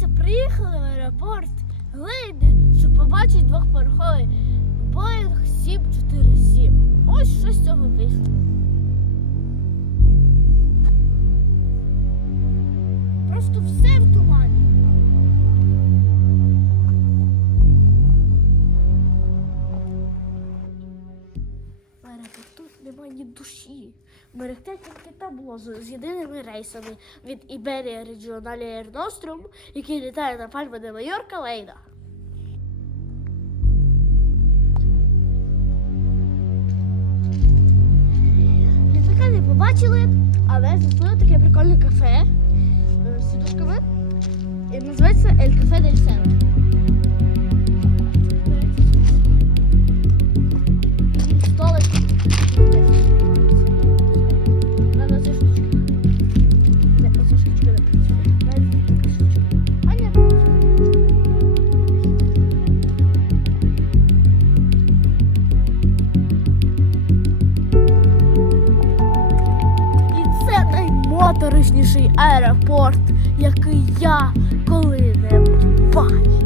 Здається, приїхали в аеропорт Глейди, щоб побачити двохпороховий Боїнг 747. Ось що з цього вийшло. Просто все аеропорту немає ні душі. Мерехте тільки табло з, єдиними рейсами від Іберія Air Nostrum, який літає на Пальма де Майорка Лейда. Літака не побачили, але зайшли таке прикольне кафе е, з сідушками. Називається Ель Кафе Дель Сел. Наймоторисніший аеропорт, який я коли-небудь бачив.